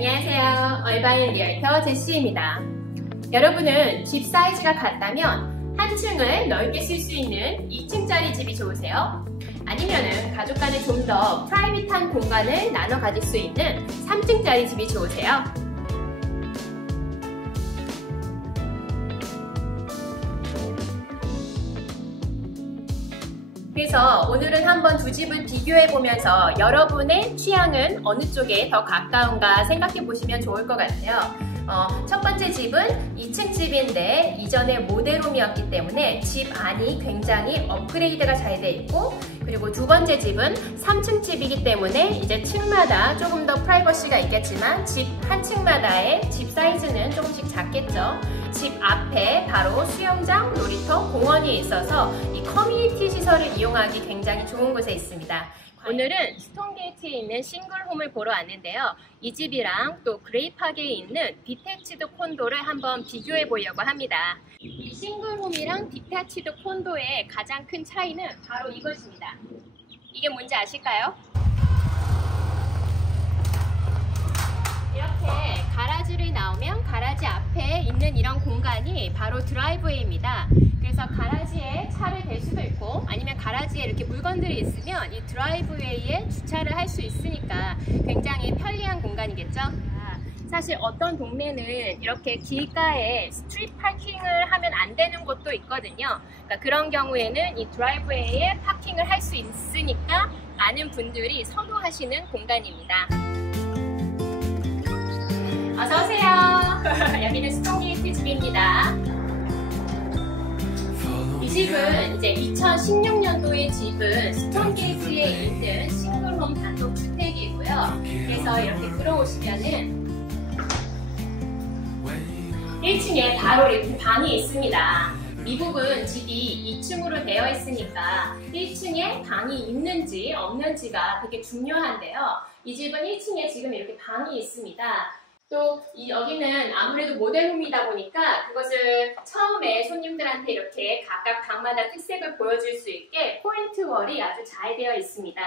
안녕하세요. 얼바인 리얼터 제시입니다. 여러분은 집 사이즈가 같다면 한 층을 넓게 쓸 수 있는 2층짜리 집이 좋으세요? 아니면은 가족 간에 좀 더 프라이빗한 공간을 나눠 가질 수 있는 3층짜리 집이 좋으세요? 그래서 오늘은 한번 두 집을 비교해 보면서 여러분의 취향은 어느 쪽에 더 가까운가 생각해 보시면 좋을 것 같아요. 첫 번째 집은 2층 집인데 이전에 모델홈이었기 때문에 집 안이 굉장히 업그레이드가 잘 돼 있고, 그리고 두 번째 집은 3층 집이기 때문에 이제 층마다 조금 더 프라이버시가 있겠지만 집 한 층마다의 집 사이즈는 조금씩 작겠죠. 집 앞에 바로 수영장, 놀이터, 공원이 있어서 이 커뮤니티 시설을 이용하기 굉장히 좋은 곳에 있습니다. 오늘은 스톤게이트에 있는 싱글홈을 보러 왔는데요. 이 집이랑 또 그레이파크에 있는 디태치드 콘도를 한번 비교해 보려고 합니다. 이 싱글홈이랑 디태치드 콘도의 가장 큰 차이는 바로 이것입니다. 이게 뭔지 아실까요? 이렇게 가라지를 나오면 가라지 앞에 있는 이런 공간이 바로 드라이브웨이입니다. 그래서 가라지에 차를 댈 수도 있고, 아니면 가라지에 이렇게 물건들이 있으면 이 드라이브웨이에 주차를 할 수 있으니까 굉장히 편리한 공간이겠죠? 사실 어떤 동네는 이렇게 길가에 스트리트 파킹을 하면 안 되는 곳도 있거든요. 그러니까 그런 경우에는 이 드라이브웨이에 파킹을 할 수 있으니까 많은 분들이 선호하시는 공간입니다. 어서오세요. 여기는 스톤게이트 집입니다. 이 집은 이제 2016년도의 집은 스톤게이트에 있는 싱글홈 단독 주택이고요. 그래서 이렇게 들어오시면은 1층에 바로 이렇게 방이 있습니다. 미국은 집이 2층으로 되어 있으니까 1층에 방이 있는지 없는지가 되게 중요한데요. 이 집은 1층에 지금 이렇게 방이 있습니다. 또 여기는 아무래도 모델홈이다 보니까 그것을 처음에 손님들한테 이렇게 각각 방마다 특색을 보여줄 수 있게 포인트 월이 아주 잘 되어 있습니다.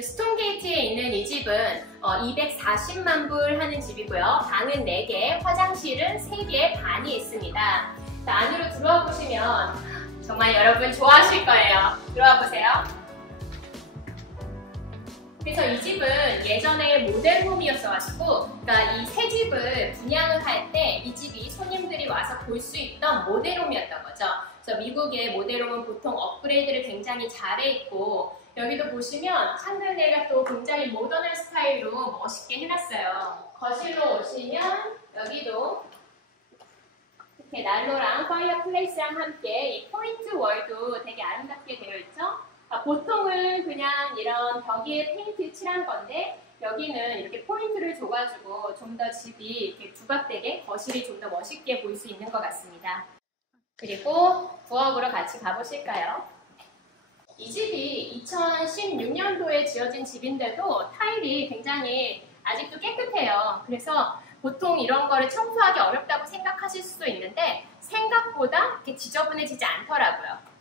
스톤게이트에 있는 이 집은 240만 불 하는 집이고요. 방은 4개, 화장실은 3개 반이 있습니다. 안으로 들어와 보시면 정말 여러분 좋아하실 거예요. 들어와 보세요. 그래서 이 집은 예전에 모델홈이었어가지고, 그러니까 이 새 집을 분양을 할 때 이 집이 손님들이 와서 볼 수 있던 모델홈이었던 거죠. 그래서 미국의 모델홈은 보통 업그레이드를 굉장히 잘해 있고, 여기도 보시면 샹들리에가 또 굉장히 모던한 스타일로 멋있게 해놨어요. 거실로 오시면 여기도 이렇게 난로랑 파이어플레이스랑 함께 이 포인트 월도 되게 아름답게 되어 있죠. 보통은 그냥 이런 벽에 페인트 칠한 건데 여기는 이렇게 포인트를 줘가지고 좀 더 집이 이렇게 부각되게 거실이 좀 더 멋있게 보일 수 있는 것 같습니다. 그리고 부엌으로 같이 가보실까요? 이 집이 2016년도에 지어진 집인데도 타일이 굉장히 아직도 깨끗해요. 그래서 보통 이런 거를 청소하기 어렵다고 생각하실 수도 있는데 생각보다 이렇게 지저분해지지 않더라고요.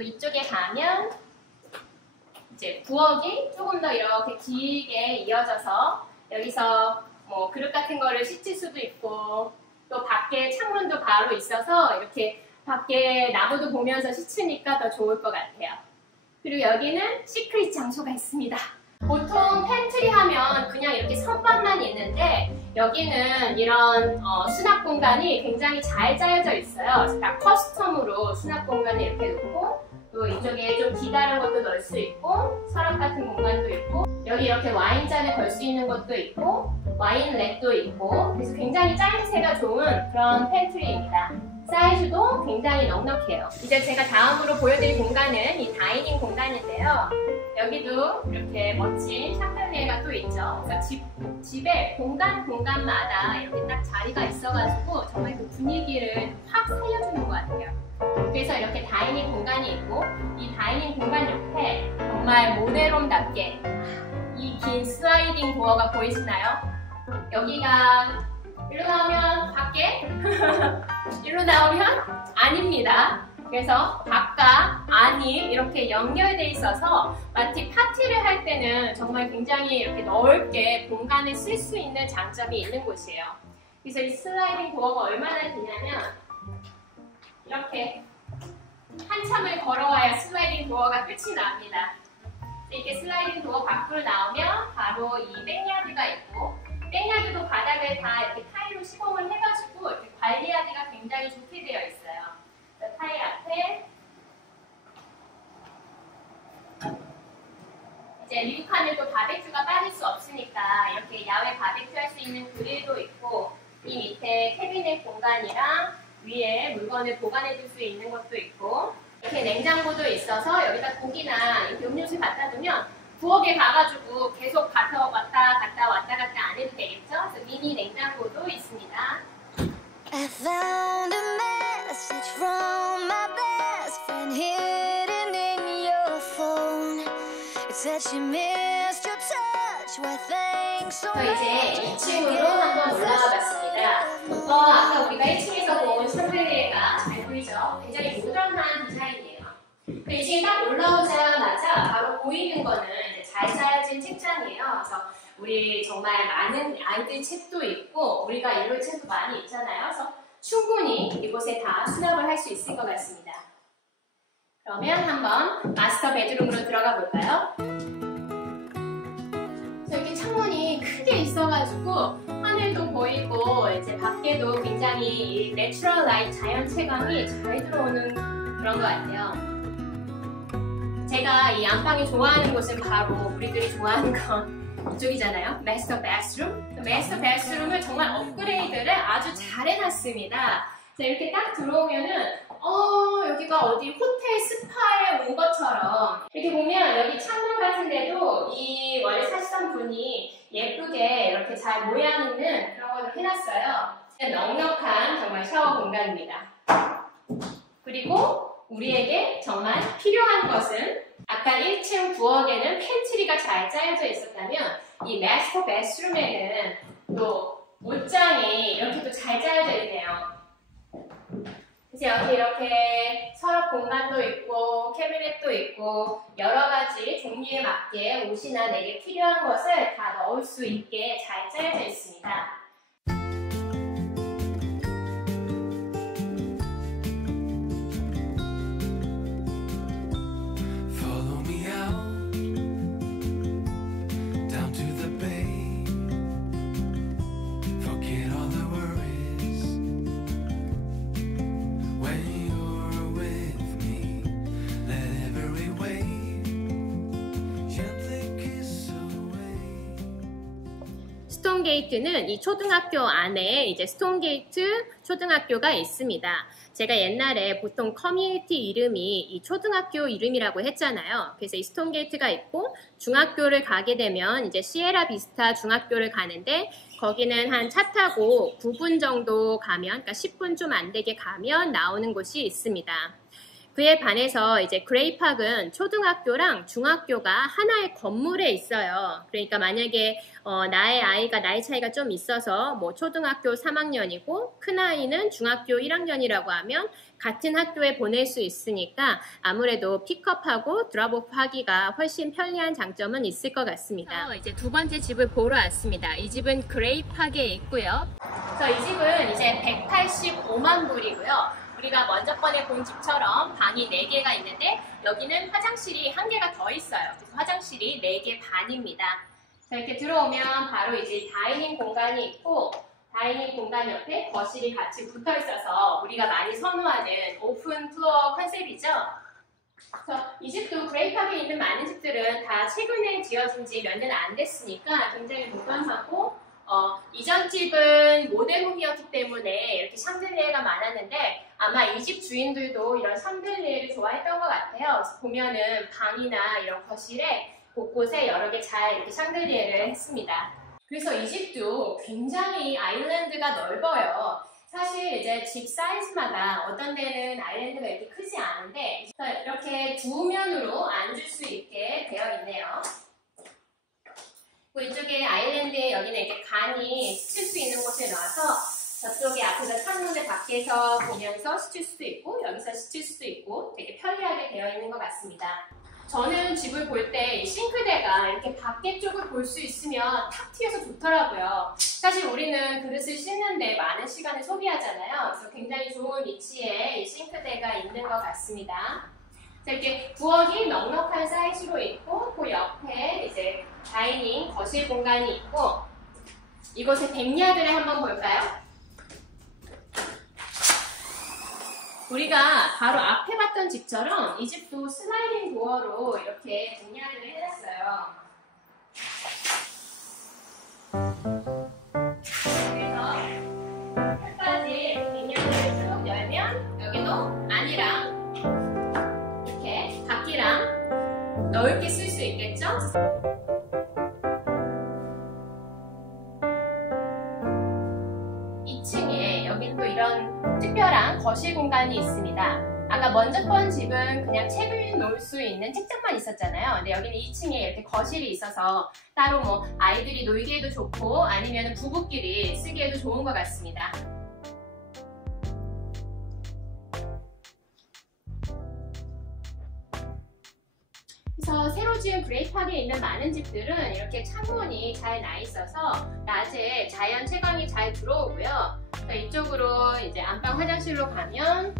이쪽에 가면 이제 부엌이 조금 더 이렇게 길게 이어져서 여기서 뭐 그릇 같은 거를 씻을 수도 있고, 또 밖에 창문도 바로 있어서 이렇게 밖에 나무도 보면서 씻으니까 더 좋을 것 같아요. 그리고 여기는 시크릿 장소가 있습니다. 보통 팬트리 하면 그냥 이렇게 선반만 있는데 여기는 이런 수납 공간이 굉장히 잘 짜여져 있어요. 다 커스텀으로 수납 공간을 이렇게 놓고, 또 이쪽에 좀 기다란 것도 넣을 수 있고, 서랍 같은 공간도 있고, 여기 이렇게 와인잔을 걸 수 있는 것도 있고, 와인 렉도 있고, 그래서 굉장히 짜임새가 좋은 그런 팬트리입니다. 사이즈도 굉장히 넉넉해요. 이제 제가 다음으로 보여드릴 공간은 이 다이닝 공간인데요. 여기도 이렇게 멋진 샹들리에가 또 있죠. 그래서 집에 공간마다 이렇게 딱 자리가 있어가지고 정말 그 분위기를 확 살려주는 것 같아요. 그래서 이렇게 다이닝 공간이 있고, 이 다이닝 공간 옆에 정말 모델홈답게 이 긴 슬라이딩 도어가 보이시나요? 여기가 일로 나오면 밖에, 일로 나오면 아닙니다. 그래서 밖과 안이 이렇게 연결돼 있어서 마치 파티를 할 때는 정말 굉장히 이렇게 넓게 공간을 쓸 수 있는 장점이 있는 곳이에요. 그래서 이 슬라이딩 도어가 얼마나 기냐면 이렇게 한참을 걸어와야 슬라이딩 도어가 끝이 납니다. 이렇게 슬라이딩 도어 밖으로 나오면 바로 이 백야드가 있고, 백야드도 바닥을 다 이렇게 타일로 시공을 해가지고 이렇게 관리하기가 굉장히 좋게 되어 있어요. 타일 앞에 이제 미국 하면 또 바베큐가 빠질 수 없으니까 이렇게 야외 바베큐 할 수 있는 그릴도 있고, 이 밑에 캐비넷 공간이랑 위에 물건을 보관해 둘 수 있는 것도 있고, 이렇게 냉장고도 있어서 여기다 고기나 이렇게 음료수 갖다 두면 부엌에 가가지고 계속 왔다 갔다 안 해도 되겠죠? 그래서 미니 냉장고도 있습니다. I found a message from my best friend hidden in your phone. It said she missed your touch. Why thanks so much. 이제 2층으로 한번 올라가 봤습니다. 아까 우리가 1층에서 본 샹들리에가 잘 보이죠? 굉장히 모던한 디자인이에요. 2층에 딱 올라오자마자 바로 보이는 거는 이제 잘 짜여진 책장이에요. 그래서 우리 정말 많은 아이들 책도 있고 우리가 일로 책도 많이 있잖아요. 그래서 충분히 이곳에 다 수납을 할 수 있을 것 같습니다. 그러면 한번 마스터 베드룸으로 들어가 볼까요? 이렇게 창문이 크게 있어가지고 하늘도 보이고 이제 밖에도 굉장히 이 내추럴 라이트 자연 채광이 잘 들어오는 그런 것 같아요. 제가 이 안방이 좋아하는 곳은 바로 우리들이 좋아하는 건 이쪽이잖아요. 마스터 베스룸. 마스터 베스룸을 정말 업그레이드를 아주 잘 해놨습니다. 이렇게 딱 들어오면은 여기가 어디 호텔 스파에 온 것처럼 이렇게 보면 여기 창문 같은데도 이 원래 사시던 분이 예쁘게 이렇게 잘 모양 있는 그런 걸 해놨어요. 넉넉한 정말 샤워 공간입니다. 그리고 우리에게 정말 필요한 것은 아까 1층 부엌에는 팬트리가 잘 짜여져 있었다면 이 마스터 베스룸에는 또 옷장이 이렇게 또 잘 짜여져 있네요. 그래서 여기 이렇게 서랍 공간도 있고 캐비넷도 있고 여러 가지 종류에 맞게 옷이나 내게 필요한 것을 다 넣을 수 있게 잘 짜여져 있습니다. 스톤게이트는 이 초등학교 안에 이제 스톤게이트 초등학교가 있습니다. 제가 옛날에 보통 커뮤니티 이름이 이 초등학교 이름이라고 했잖아요. 그래서 이 스톤게이트가 있고 중학교를 가게 되면 이제 시에라 비스타 중학교를 가는데 거기는 한 차 타고 9분 정도 가면, 그러니까 10분 좀 안 되게 가면 나오는 곳이 있습니다. 그에 반해서 이제 그레이팍은 초등학교랑 중학교가 하나의 건물에 있어요. 그러니까 만약에 나의 아이가 나이 차이가 좀 있어서 뭐 초등학교 3학년이고 큰 아이는 중학교 1학년이라고 하면 같은 학교에 보낼 수 있으니까 아무래도 픽업하고 드롭오프 하기가 훨씬 편리한 장점은 있을 것 같습니다. 이제 두 번째 집을 보러 왔습니다. 이 집은 그레이팍에 있고요. 그래서 이 집은 이제 185만 불이고요. 우리가 먼저 번에 본 집처럼 방이 4개가 있는데 여기는 화장실이 1개가 더 있어요. 그래서 화장실이 4개 반입니다. 자, 이렇게 들어오면 바로 이제 다이닝 공간이 있고 다이닝 공간 옆에 거실이 같이 붙어 있어서 우리가 많이 선호하는 오픈 플로어 컨셉이죠. 그래서 이 집도 그레이팍에 있는 많은 집들은 다 최근에 지어진 지 몇 년 안 됐으니까 굉장히 모던하고 이전 집은 모델홈이었기 때문에 이렇게 샹들리에가 많았는데 아마 이 집 주인들도 이런 샹들리에를 좋아했던 것 같아요. 그래서 보면은 방이나 이런 거실에 곳곳에 여러 개 잘 이렇게 샹들리에를 했습니다. 그래서 이 집도 굉장히 아일랜드가 넓어요. 사실 이제 집 사이즈마다 어떤 데는 아일랜드가 이렇게 크지 않은데 이렇게 두 면으로 앉을 수 있게 되어 있네요. 이쪽에 아일랜드에 여기는 이렇게 간이 스칠 수 있는 곳에 놔서 저쪽에 앞에서 창문을 밖에서 보면서 스칠 수도 있고 여기서 스칠 수도 있고 되게 편리하게 되어 있는 것 같습니다. 저는 집을 볼 때 싱크대가 이렇게 밖에 쪽을 볼 수 있으면 탁 트여서 좋더라고요. 사실 우리는 그릇을 씻는데 많은 시간을 소비하잖아요. 그래서 굉장히 좋은 위치에 이 싱크대가 있는 것 같습니다. 이렇게 부엌이 넉넉한 사이즈로 있고 그 옆에 이제 다이닝, 거실 공간이 있고 이곳의 백야드를 한번 볼까요? 우리가 바로 앞에 봤던 집처럼 이 집도 슬라이딩 도어로 이렇게 백야드를 해놨어요. 그래서 끝까지 백야드를 쭉 열면 여기도 안이랑 이렇게 밖이랑 넓게 쓸 수 있겠죠? 2층에 여기는 또 이런 특별한 거실 공간이 있습니다. 아까 먼저 본 집은 그냥 책을 놓을 수 있는 책장만 있었잖아요. 근데 여기는 2층에 이렇게 거실이 있어서 따로 뭐 아이들이 놀기에도 좋고 아니면 부부끼리 쓰기에도 좋은 것 같습니다. 그래서 새로 지은 그레이팍에 있는 많은 집들은 이렇게 창문이 잘 나 있어서 낮에 자연 채광이 잘 들어오고요. 이쪽으로 이제 안방 화장실로 가면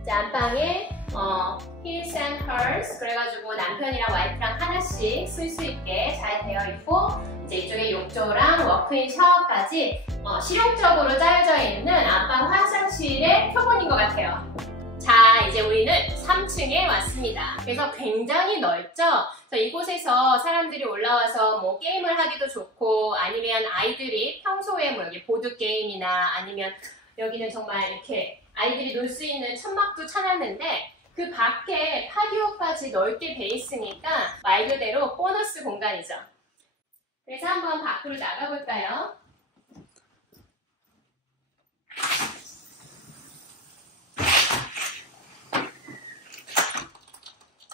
이제 안방에 His and Hers 그래가지고 남편이랑 와이프랑 하나씩 쓸 수 있게 잘 되어 있고 이제 이쪽에 욕조랑 워크인 샤워까지 실용적으로 짜여져 있는 안방 화장실의 표본인 것 같아요. 자, 이제 우리는 3층에 왔습니다. 그래서 굉장히 넓죠? 그래서 이곳에서 사람들이 올라와서 뭐 게임을 하기도 좋고 아니면 아이들이 평소에 뭐 여기 보드게임이나 아니면 여기는 정말 이렇게 아이들이 놀 수 있는 천막도 쳐놨는데 그 밖에 파티오까지 넓게 돼 있으니까 말 그대로 보너스 공간이죠. 그래서 한번 밖으로 나가볼까요?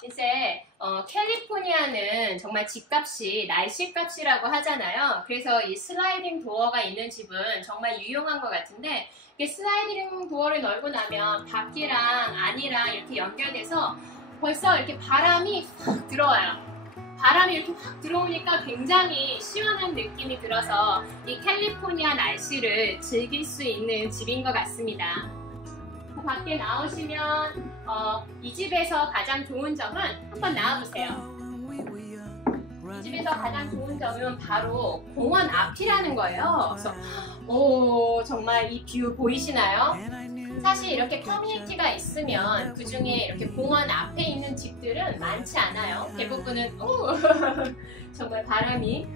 이제 캘리포니아는 정말 집값이 날씨값이라고 하잖아요. 그래서 이 슬라이딩 도어가 있는 집은 정말 유용한 것 같은데 이게 슬라이딩 도어를 열고 나면 밖이랑 안이랑 이렇게 연결돼서 벌써 이렇게 바람이 확 들어와요. 바람이 이렇게 확 들어오니까 굉장히 시원한 느낌이 들어서 이 캘리포니아 날씨를 즐길 수 있는 집인 것 같습니다. 밖에 나오시면 이 집에서 가장 좋은 점은 한번 나와보세요. 이 집에서 가장 좋은 점은 바로 공원 앞이라는 거예요. 그래서 정말 이 뷰 보이시나요? 사실 이렇게 커뮤니티가 있으면 그 중에 이렇게 공원 앞에 있는 집들은 많지 않아요. 대부분은 정말 바람이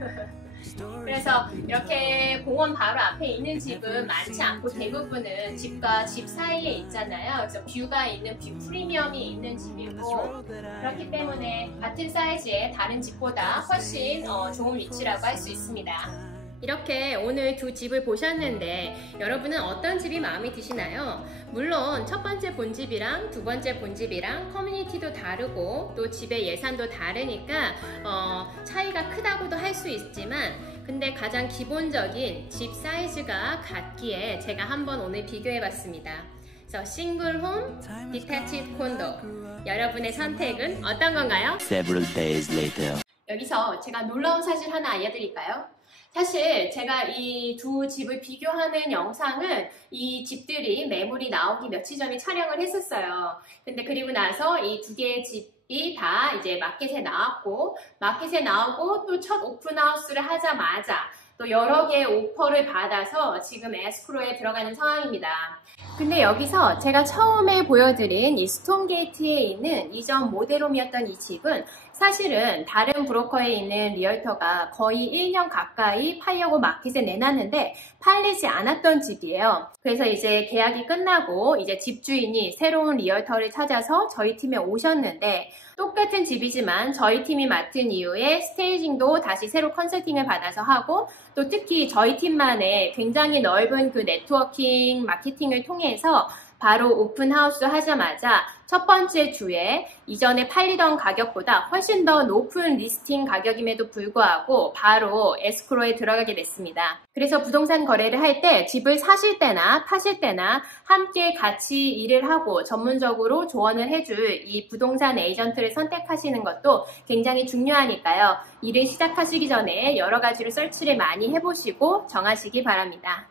그래서 이렇게 공원 바로 앞에 있는 집은 많지 않고 대부분은 집과 집 사이에 있잖아요. 그래서 뷰가 있는 뷰 프리미엄이 있는 집이고 그렇기 때문에 같은 사이즈의 다른 집보다 훨씬 좋은 위치라고 할 수 있습니다. 이렇게 오늘 두 집을 보셨는데 여러분은 어떤 집이 마음에 드시나요? 물론 첫 번째 본집이랑 두 번째 본집이랑 커뮤니티도 다르고 또 집의 예산도 다르니까 차이가 크다고도 할 수 있지만 근데 가장 기본적인 집 사이즈가 같기에 제가 한번 오늘 비교해 봤습니다. 그래서 싱글홈, 디태치드 콘도 여러분의 선택은 어떤 건가요? Several days later. 여기서 제가 놀라운 사실 하나 알려드릴까요? 사실 제가 이 두 집을 비교하는 영상은 이 집들이 매물이 나오기 며칠 전에 촬영을 했었어요. 근데 그리고 나서 이 두 개의 집이 다 이제 마켓에 나왔고 마켓에 나오고 또 첫 오픈하우스를 하자마자 또 여러 개의 오퍼를 받아서 지금 에스크로에 들어가는 상황입니다. 근데 여기서 제가 처음에 보여드린 이 스톤게이트에 있는 이전 모델홈이었던 이 집은 사실은 다른 브로커에 있는 리얼터가 거의 1년 가까이 팔려고 마켓에 내놨는데 팔리지 않았던 집이에요. 그래서 이제 계약이 끝나고 이제 집주인이 새로운 리얼터를 찾아서 저희 팀에 오셨는데 똑같은 집이지만 저희 팀이 맡은 이후에 스테이징도 다시 새로 컨설팅을 받아서 하고 또 특히 저희 팀만의 굉장히 넓은 그 네트워킹 마케팅을 통해서 바로 오픈하우스 하자마자 첫 번째 주에 이전에 팔리던 가격보다 훨씬 더 높은 리스팅 가격임에도 불구하고 바로 에스크로에 들어가게 됐습니다. 그래서 부동산 거래를 할 때 집을 사실 때나 파실 때나 함께 같이 일을 하고 전문적으로 조언을 해줄 이 부동산 에이전트를 선택하시는 것도 굉장히 중요하니까요. 일을 시작하시기 전에 여러 가지로 서치를 많이 해보시고 정하시기 바랍니다.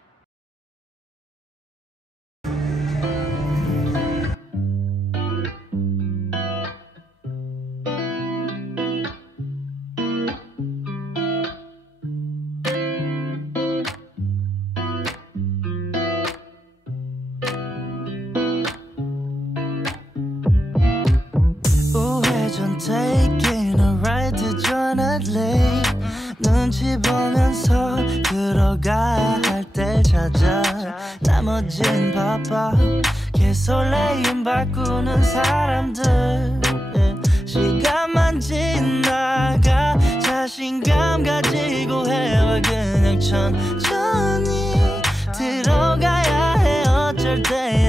Taking a ride to Joanna Lake 눈치 보면서 들어가야 할 때 찾아 나머진 바빠 개설레임 바꾸는 사람들 시간만 지나가 자신감 가지고 해와 그냥 천천히 들어가야 해 어쩔 땐